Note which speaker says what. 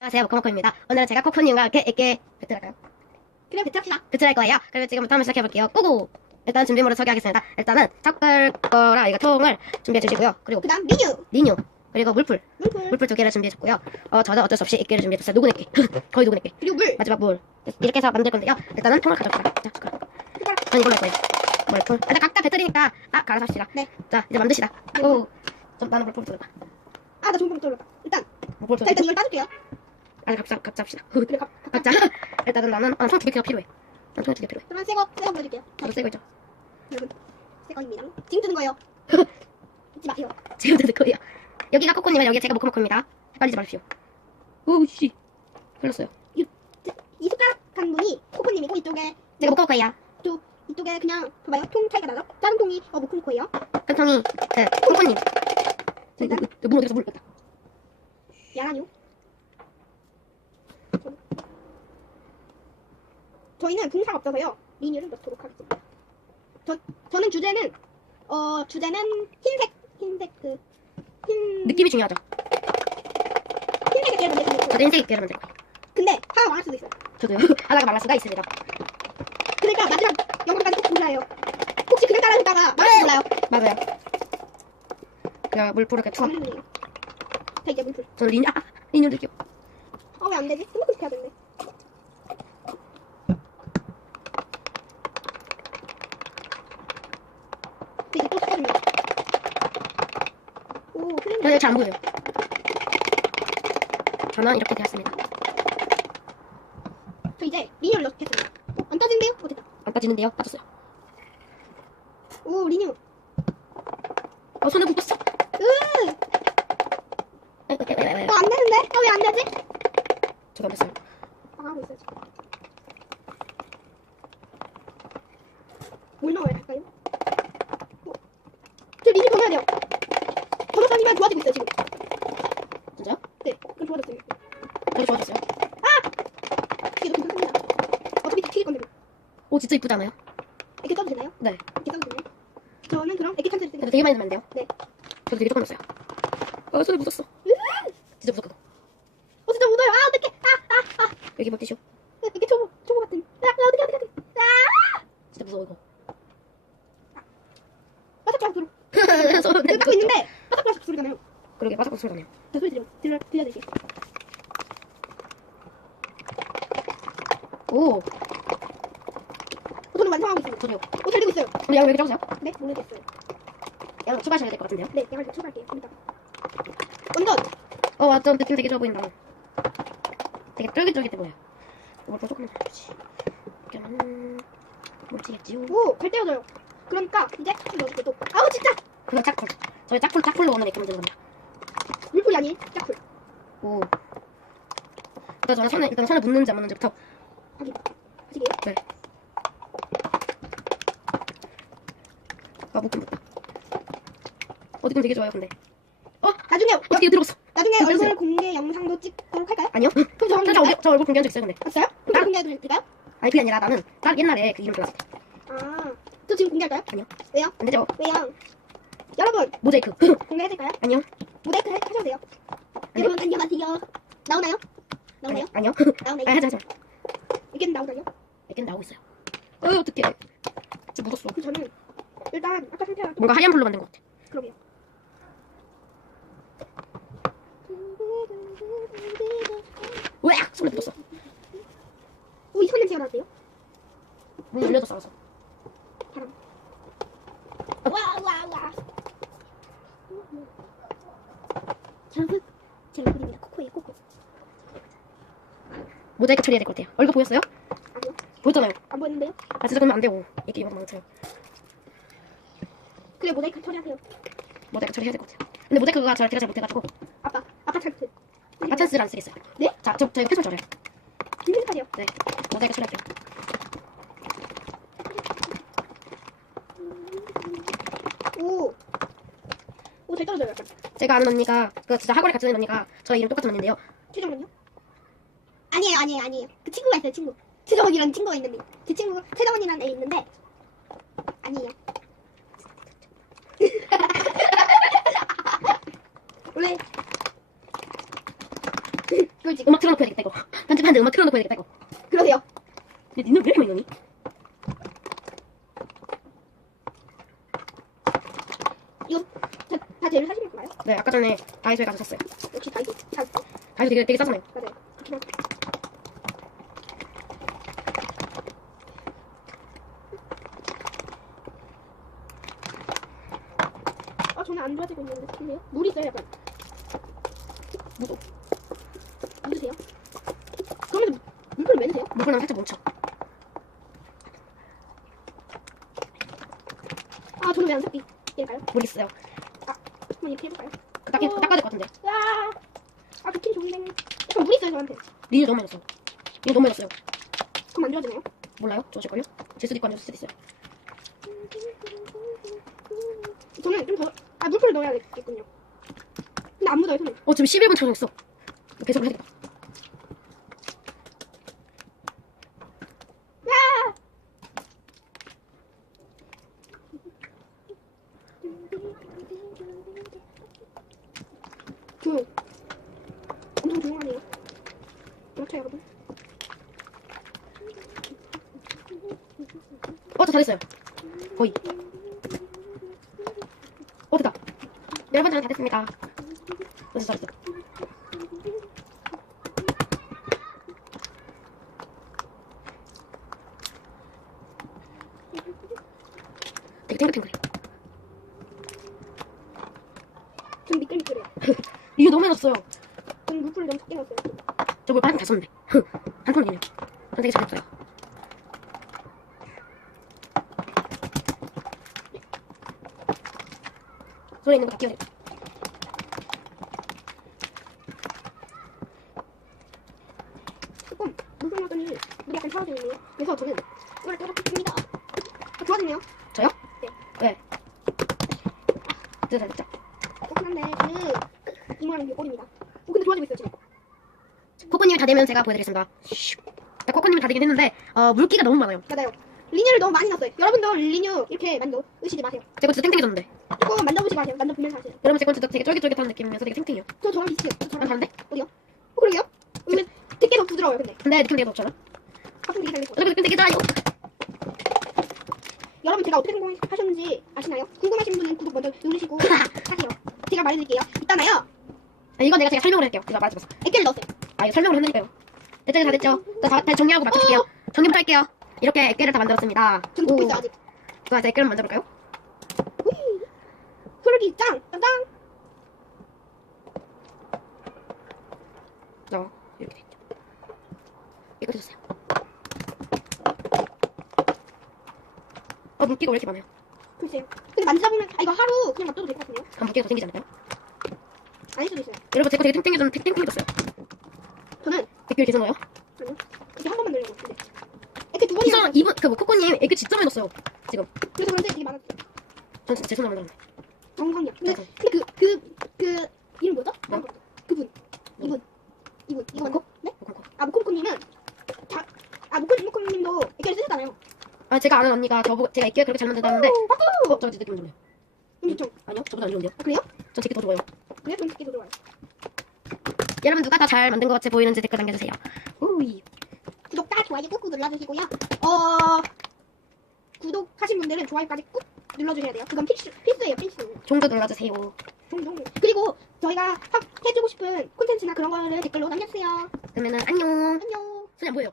Speaker 1: 안녕하세요, 모코모코입니다. 오늘은 제가 코코님과 이렇게, 이렇게 배틀할까요?
Speaker 2: 그래 배틀합시다.
Speaker 1: 배틀할 거예요. 그러면 지금부터 한번 시작해볼게요. 고고! 일단 준비물을 소개하겠습니다. 일단은 섞을 거랑 이거 총을 준비해 주시고요. 그리고
Speaker 2: 그 다음 리뉴
Speaker 1: 리뉴, 그리고 물풀,
Speaker 2: 물풀
Speaker 1: 물풀 두 개를 준비해 줬고요. 어, 저는 어쩔 수 없이 이끼를 준비해 줬어요. 누구네끼. 거의 누구네끼.
Speaker 2: 그리고 물
Speaker 1: 마지막 물. 이렇게 해서 만들 건데요. 일단은 총을 가져올게요. 자, 숟가락. 전 이걸로 할 거예요. 물풀. 일단 각자 배틀이니까 딱 알아서 합시다.
Speaker 2: 네.
Speaker 1: 자, 이제 만드시다. 오. 좀 나는 물풀 들어봐.
Speaker 2: 아나 좋은 거 떨어졌다. 일단
Speaker 1: 물풀
Speaker 2: 자
Speaker 1: 들어봐.
Speaker 2: 일단 이걸 따줄게요.
Speaker 1: 아니, 각자, 각자 합시다.
Speaker 2: 그래 각
Speaker 1: 각자. 일단은 나는, 아, 총두 개가 필요해. 난 총이 두개 필요해.
Speaker 2: 그러면 새거 새거 보여줄게요.
Speaker 1: 저도 쓰고 있죠.
Speaker 2: 여러분 새거입니다. 지금 뜨는 거예요. 잊지 마세요.
Speaker 1: 지금 듣거예요 여기가 코코님은 여기 제가 모코모코입니다. 헷갈리지 마십시오. 오우 씨. 흘렀어요.
Speaker 2: 이 숟가락 한 분이 코코님이고 이쪽에
Speaker 1: 제가 모코모코예요.
Speaker 2: 또 이쪽에 그냥 봐봐요. 통 차이가 나죠? 다른 통이 어 모코코예요.
Speaker 1: 큰 통이 그 코코님.
Speaker 2: 일단?
Speaker 1: 문 어디서 물 뺐다.
Speaker 2: 야라뇨. 저희는 분사가 없어서요. 리뉴를 넣도록 하겠습니다. 저 저는 주제는 어 주제는 흰색 흰색 그 흰
Speaker 1: 느낌이 중요하죠.
Speaker 2: 흰색을 제일 먼저
Speaker 1: 저도
Speaker 2: 주고
Speaker 1: 흰색 입게 하면 돼요.
Speaker 2: 근데 하나 망할 수도 있어요.
Speaker 1: 저도요. 하다가 말할 수가 있습니다.
Speaker 2: 그러니까 마지막 영상까지 꼭 몰라요. 혹시 그냥 따라했다가 말할지 몰라요.
Speaker 1: 맞아요. 그냥 물풀 이렇게.
Speaker 2: 아무래도 자 이제 물풀.
Speaker 1: 저는 리뉴, 아, 리뉴 느껴.
Speaker 2: 아왜 안 되지? 생각도 해야 되는데. 자, 이제 또 섞어줍니다. 오 흐름.
Speaker 1: 저는 잘 안 보여요. 저는 이렇게 되었습니다.
Speaker 2: 저 이제 리뉴를 넣겠습니다. 어, 안 따진대요? 어 됐다.
Speaker 1: 안 빠지는데요? 빠졌어요.
Speaker 2: 오 리뉴.
Speaker 1: 어, 손에 묻었어.
Speaker 2: 으.
Speaker 1: 에.
Speaker 2: 어안 되는데? 아왜안 되지?
Speaker 1: 저도 안 됐어요.
Speaker 2: 아 하고 있어요. 뭘 넣어야 할까요? 어. 저 리뉴 더 넣어야 돼요. 번호사님이 도와주고 있어요 지금.
Speaker 1: 진짜요?
Speaker 2: 네, 그럼 도와줬어요.
Speaker 1: 저도 좋아졌어요.
Speaker 2: 이게 너무 괜찮습니다. 어차피 튀길 건데 뭐.
Speaker 1: 오, 진짜 이쁘지 않아요?
Speaker 2: 이렇게 써도 되나요?
Speaker 1: 네.
Speaker 2: 이렇게 써도 되나요? 저는 그럼 이렇게 찬스를
Speaker 1: 근데
Speaker 2: 쓰겠습니다.
Speaker 1: 되게 많이 넣으면 안 돼요?
Speaker 2: 네.
Speaker 1: 저도 되게 조금 넣었어요. 어, 손에 묻었어. 진짜 무섭고.
Speaker 2: 어 진짜 묻어요. 아 어떡해. 아, 아, 아.
Speaker 1: 여기 뭐 띠쇼.
Speaker 2: 이게 초보, 초보 같은. 아, 아 어떡해, 어떡해, 어떡해. 아!
Speaker 1: 진짜 무서워, 이거.
Speaker 2: 바삭바삭 소리.
Speaker 1: 손에
Speaker 2: 이거 닦고 있는데 바삭바삭 소리가 나요.
Speaker 1: 그러게, 바삭바삭 소리 나네요.
Speaker 2: 저 소리 들려, 들려, 들려드릴게요.
Speaker 1: 오,
Speaker 2: 어, 저는 완성하고 있습니다.
Speaker 1: 저도요.
Speaker 2: 어, 잘 되고 있어요.
Speaker 1: 근데 양이 왜 이렇게 적으세요?
Speaker 2: 네, 모르겠어요.
Speaker 1: 양 추가하셔야 될 것 같은데요?
Speaker 2: 네, 양을 좀 초과할게요. 일단. 완전
Speaker 1: 어, 완전 느낌 되게 좋아 보인다. 되게 쫄깃쫄깃해 보여. 이걸 더 조금만 더 해주지. 이렇게 하면, 뭘지겠지요?
Speaker 2: 오, 잘 떼어져요. 그러니까 이제 좀 넣어줄게요. 또. 아우 진짜.
Speaker 1: 그거 짝풀. 저희 짝풀, 짝풀로 오늘 이렇게 만드는 겁니다.
Speaker 2: 물풀이 아닌 짝풀.
Speaker 1: 오. 일단 저는 손에, 일단 손에 묻는지 안 묻는지부터.
Speaker 2: 확인. 아시게요?
Speaker 1: 네. 아, 묶음 묻다. 어, 느낌 되게 좋아요, 근데. 어?
Speaker 2: 나중에
Speaker 1: 어떻게 이거 들어갔어?
Speaker 2: 나중에
Speaker 1: 어,
Speaker 2: 얼굴
Speaker 1: 보세요.
Speaker 2: 공개 영상도 찍도록 할까요?
Speaker 1: 아니요?
Speaker 2: 그럼 저
Speaker 1: 저,
Speaker 2: 얼굴
Speaker 1: 저, 얼굴- 저 얼굴 공개한 적 있어요, 근데.
Speaker 2: 봤어요? 그럼
Speaker 1: 나-
Speaker 2: 저 공개해도 될까요?
Speaker 1: 아니, 그게 아니라 나는 딱 옛날에 그 이름 들어갔을 때.
Speaker 2: 아, 저 지금 공개할까요?
Speaker 1: 아니요.
Speaker 2: 왜요?
Speaker 1: 안 되죠?
Speaker 2: 왜요? 여러분
Speaker 1: 모자이크.
Speaker 2: 공개해도 될까요?
Speaker 1: 아니요.
Speaker 2: 모자이크 해- 하셔도 돼요. 여러분 안녕하세요. 나오나요? 나오나요?
Speaker 1: 아니요.
Speaker 2: 나오나요?
Speaker 1: 아, 하지. 마.
Speaker 2: 이게 나오나요?
Speaker 1: 이렇게 나오고 있어요. 어, 어떡해. 진짜 묻었어.
Speaker 2: 그럼 저는 일단 아까 상태랑
Speaker 1: 뭔가 하얀 불로 만든 것 같아.
Speaker 2: 그러게요.
Speaker 1: 으악! 손에 묻었어.
Speaker 2: 오 이상한 냄새가 나는데요?
Speaker 1: 문 열려도 싸워서.
Speaker 2: 바람. 와와 와. 여러분 제 얼굴입니다. 코코예요 코코.
Speaker 1: 모자이크 처리해야 될 것 같아요. 얼굴 보였어요?
Speaker 2: 아니요
Speaker 1: 보였잖아요.
Speaker 2: 안 보였는데요?
Speaker 1: 아, 진짜 그러면 안 되고. 이게 이거 망쳐요.
Speaker 2: 그래 모자이크 처리하세요.
Speaker 1: 모자이크 처리해야 될 것 같아요. 근데 모자이크가 잘, 제가 잘 못해가지고.
Speaker 2: 아빠 아빠 차트.
Speaker 1: 파찬스를 안 쓰겠어요.
Speaker 2: 네?
Speaker 1: 자, 저, 저 이거 패스워드 잘해요.
Speaker 2: 진실하세요.
Speaker 1: 네. 모자이크 처리할게요.
Speaker 2: 오. 오, 잘 떨어져요, 약간.
Speaker 1: 제가 아는 언니가, 그 진짜 학원에 같이 다니는 언니가 저희 이름 똑같은 언니인데요.
Speaker 2: 최정은요? 아니에요, 아니에요, 아니에요. 그 친구가 있어요, 친구. 최정은이라는 친구가 있는데. 제 친구, 최정은이라는 애 있는데. 아니에요. 원래 지금
Speaker 1: 음악 틀어놓고 해야겠다 이거 편집하는데 음악 틀어놓고 해야겠다 이거
Speaker 2: 그러세요.
Speaker 1: 근데 니는 왜 이렇게 많이 넣니?
Speaker 2: 이거 다, 다 재료 사시는 건가요?
Speaker 1: 네 아까 전에 다이소에 가서 샀어요
Speaker 2: 역시 다이소 잘
Speaker 1: 다이소 되게, 되게 싸잖아요
Speaker 2: 맞아요. 그렇지만 아 저는 안 좋아지고 있는 느낌이에요. 물 있어요 약간.
Speaker 1: 무도
Speaker 2: 묻으세요? 그러면 물을 왜 넣으세요?
Speaker 1: 물을 넣으면 살짝 뭉쳐
Speaker 2: 아 저는 왜안 섞이? 이럴까요?
Speaker 1: 물 있어요
Speaker 2: 한번 이렇게 해볼까요?
Speaker 1: 닦이,
Speaker 2: 어.
Speaker 1: 닦아야 될 것 같은데
Speaker 2: 아, 아 좋긴 좋은데 약간 물 있어요 저한테.
Speaker 1: 리뉴 너무 많이 넣었어 리뉴 너무 많이 넣었어요
Speaker 2: 그럼 안 좋아지나요?
Speaker 1: 몰라요? 좋으실걸요? 제 수도 있고 안 좋을 수도 있어요
Speaker 2: 저는 좀 더, 아 물풀을 넣어야겠군요. 근데 안 묻어요 손에.
Speaker 1: 어 지금 11분 촬영했어 이거 계속 해야겠다
Speaker 2: 조용. 엄청 조용하네요. 그렇죠 여러분.
Speaker 1: 어, 저 잘했어요. 거의. 어, 됐다. 여러분, 저는 다 됐습니다. 어, 잘했어. 되게 탱글탱글해.
Speaker 2: 좀 미끌미끌해요.
Speaker 1: 이거 너무 해놨어요.
Speaker 2: 저는 물풀을 너무 적게 넣었어요.
Speaker 1: 저물 빨리 다 썼는데. 한 톤이네요. 전 되게 잘했어요. 손에 있는 거 다 끼워야 돼.
Speaker 2: 조금 물풀 넣었더니 물이 약간 차가지네요. 그래서 저는 이걸 떠먹겠습니다. 아, 좋아지네요.
Speaker 1: 저요?
Speaker 2: 네.
Speaker 1: 왜? 진짜 잘했죠?
Speaker 2: 그렇긴 한데 저는 이 모양이 꼴입니다. 어, 근데 좋아지고 있어요 지금.
Speaker 1: 코코님이 다 되면 제가 보여드리겠습니다. 네, 코코님이 다 되긴 했는데 어, 물기가 너무 많아요.
Speaker 2: 맞아요. 리뉴를 너무 많이 넣었어요. 여러분도 리뉴 이렇게 많이 넣으시지 마세요.
Speaker 1: 제거 진짜 탱탱해졌는데.
Speaker 2: 조금 만져보지 마세요. 만져보면서 하세요.
Speaker 1: 여러분 제 건 진짜 되게 쫄깃쫄깃한 느낌이면서 되게 탱탱해요.
Speaker 2: 저 저랑 비슷해요. 저
Speaker 1: 아,
Speaker 2: 저랑
Speaker 1: 다른데?
Speaker 2: 어디요? 어, 그러게요? 근데 되게 더 부드러워요 근데.
Speaker 1: 근데 느낌 되게 높잖아.
Speaker 2: 가끔 되게 달리고.
Speaker 1: 여러분 느낌 되게 좋아요.
Speaker 2: 여러분 제가 어떻게 성공하셨는지 아시나요? 궁금하신 분은 구독 먼저 누르시고 하세요. 제가 말해드릴게요. 있잖아요.
Speaker 1: 아, 이건 내가 제가 설명을 할게요. 이거 말해줘서.
Speaker 2: 액기를 넣었어요.
Speaker 1: 아 이거 설명을 했으니까요. 됐죠 다 됐죠. 자, 다, 다 정리하고 맞춰줄게요. 정리부터 할게요. 이렇게 액계를 다 만들었습니다.
Speaker 2: 좀 듣고 있어 아직.
Speaker 1: 자, 이제 액계를 만들어볼까요?
Speaker 2: 소르기 짱! 짱짱!
Speaker 1: 자, 이렇게 됐죠. 이거 됐어요. 어, 물기가 왜 이렇게 많아요?
Speaker 2: 글쎄요. 근데 만지다 보면 아 이거 하루 그냥 놔둬도 될 것 같은데요?
Speaker 1: 아, 물기가 더 생기지 않을까요?
Speaker 2: 아닐 수도 있어요.
Speaker 1: 여러분 제 거 되게 탱탱해졌, 탱- 탱탱해졌어요.
Speaker 2: 저는
Speaker 1: 넣어요?
Speaker 2: 아니요. 이렇게 한 번만 넣으려고 근데 액기 두 번이나
Speaker 1: 이선, 이분, 그, 뭐, 코코님 액계 진짜 많이 넣었어요. 지금.
Speaker 2: 그래서 그런데 되게 많았어요.
Speaker 1: 전 진짜 제 손으로 만들었네.
Speaker 2: 정상이야. 근데,
Speaker 1: 네.
Speaker 2: 근데 그, 그, 그, 이름 뭐죠?
Speaker 1: 뭐?
Speaker 2: 그분.
Speaker 1: 뭐?
Speaker 2: 이분.
Speaker 1: 모코?
Speaker 2: 네? 아, 모코모코님은, 자, 아, 모코모코님도 액기를 쓰셨잖아요.
Speaker 1: 아, 제가 아는 언니가 저보고, 제가 액계 그렇게 잘 만든다는데,
Speaker 2: 오!
Speaker 1: 어, 저 느낌 좋네요.
Speaker 2: 엄청.
Speaker 1: 아니요, 저보다 안 좋은데요?
Speaker 2: 아, 그래요?
Speaker 1: 전 제게 더 좋아요.
Speaker 2: 그래요? 전 액기도 좋아요.
Speaker 1: 여러분 누가 더 잘 만든 것 같이 보이는지 댓글 남겨주세요. 우이.
Speaker 2: 구독과 좋아요 꾹꾹 눌러주시고요. 어, 구독하신 분들은 좋아요까지 꾹 눌러주셔야 돼요. 그건 필수, 필수예요, 필수.
Speaker 1: 종도 눌러주세요.
Speaker 2: 종종. 그리고 저희가 하- 해주고 싶은 콘텐츠나 그런 거를 댓글로 남겨주세요.
Speaker 1: 그러면은 안녕.
Speaker 2: 안녕.
Speaker 1: 손이 안 보여요.